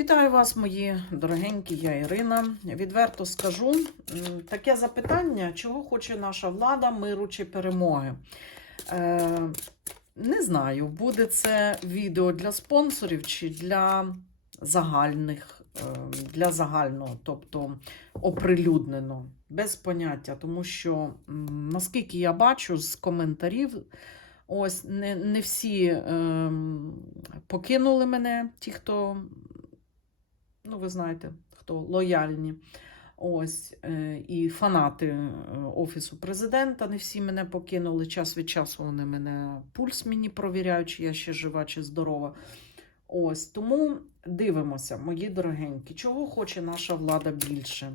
Вітаю вас, мої дорогенькі, я Ірина. Відверто скажу таке запитання, чого хоче наша влада, миру чи перемоги. Е, не знаю, буде це відео для спонсорів чи для загальних, е, для загального, тобто оприлюднено, без поняття, тому що наскільки я бачу з коментарів, ось не, не всі ем, покинули мене, ті, хто ну, ви знаєте, хто лояльні. Ось, е, і фанати е, Офісу президента не всі мене покинули. Час від часу вони мене пульс мені провіряють, чи я ще жива, чи здорова. Ось тому дивимося, мої дорогенькі, чого хоче наша влада більше?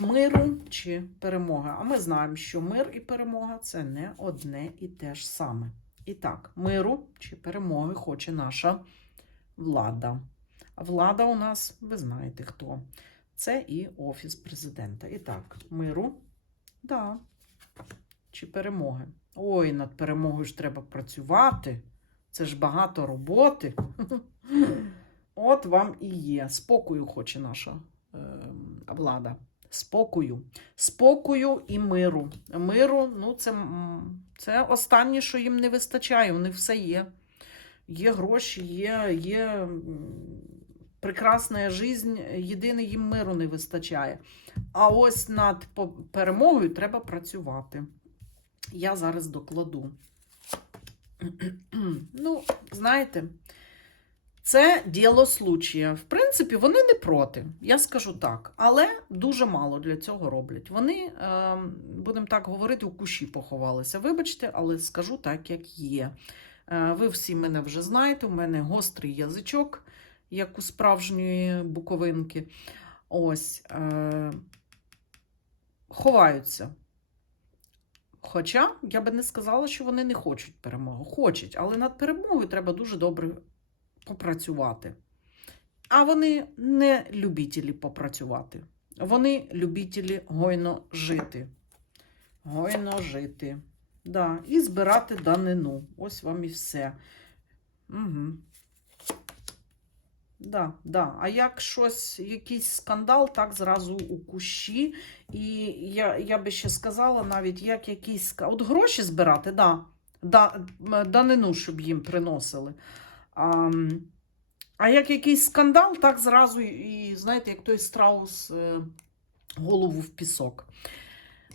Миру чи перемоги? А ми знаємо, що мир і перемога це не одне і те ж саме. І так, миру чи перемоги хоче наша влада. Влада у нас, ви знаєте хто. Це і Офіс президента. І так, миру, да. Чи перемоги? Ой, над перемогою ж треба працювати. Це ж багато роботи. От вам і є. Спокою хоче наша е, влада. Спокою. Спокою і миру. Миру, ну, це, це останнє, що їм не вистачає. У них все є. Є гроші, є, є прекрасна життя, єдине їм миру не вистачає. А ось над перемогою треба працювати. Я зараз докладу. Ну, знаєте, це діло случая. В принципі, вони не проти, я скажу так. Але дуже мало для цього роблять. Вони, е, будемо так говорити, у кущі поховалися. Вибачте, але скажу так, як є. Е, Ви всі мене вже знаєте, у мене гострий язичок, як у справжньої буковинки. Ось е, ховаються. Хоча я би не сказала, що вони не хочуть перемоги. Хочуть, але над перемогою треба дуже добре попрацювати. А вони не любителі попрацювати. Вони любителі гойно жити. Гойно жити. Да, і збирати данину. Ось вам і все. Угу. Да, да. А як щось, якийсь скандал, так зразу у кущі. І я, я би ще сказала навіть, як якийсь От гроші збирати, да. Да, данину, щоб їм приносили. А, а як якийсь скандал, так зразу і знаєте, як той страус е, голову в пісок.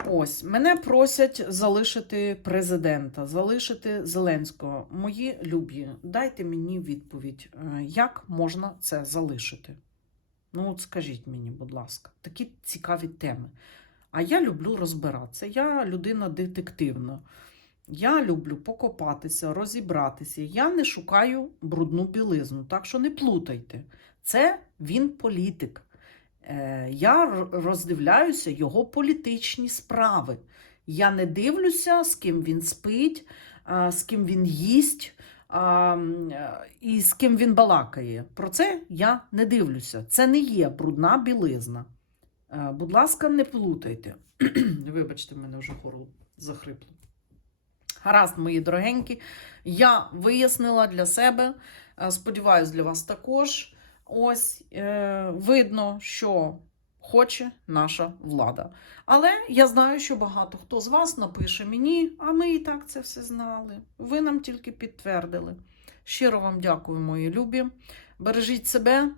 Ось, мене просять залишити президента, залишити Зеленського. Мої любі, дайте мені відповідь, е, як можна це залишити? Ну, от скажіть мені, будь ласка, такі цікаві теми. А я люблю розбиратися. Я людина детективна. Я люблю покопатися, розібратися. Я не шукаю брудну білизну, так що не плутайте. Це він політик. Е, Я роздивляюся його політичні справи. Я не дивлюся, з ким він спить, з ким він їсть е, і з ким він балакає. Про це я не дивлюся. Це не є брудна білизна. Е, Будь ласка, не плутайте. Вибачте, мене вже горло захрипло. Гаразд, мої дорогенькі, я вияснила для себе, сподіваюсь, для вас також. Ось е, видно, що хоче наша влада. Але я знаю, що багато хто з вас напише мені, а ми і так це все знали. Ви нам тільки підтвердили. Щиро вам дякую, мої любі. Бережіть себе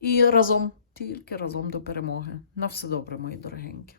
і разом, тільки разом до перемоги. На все добре, мої дорогенькі.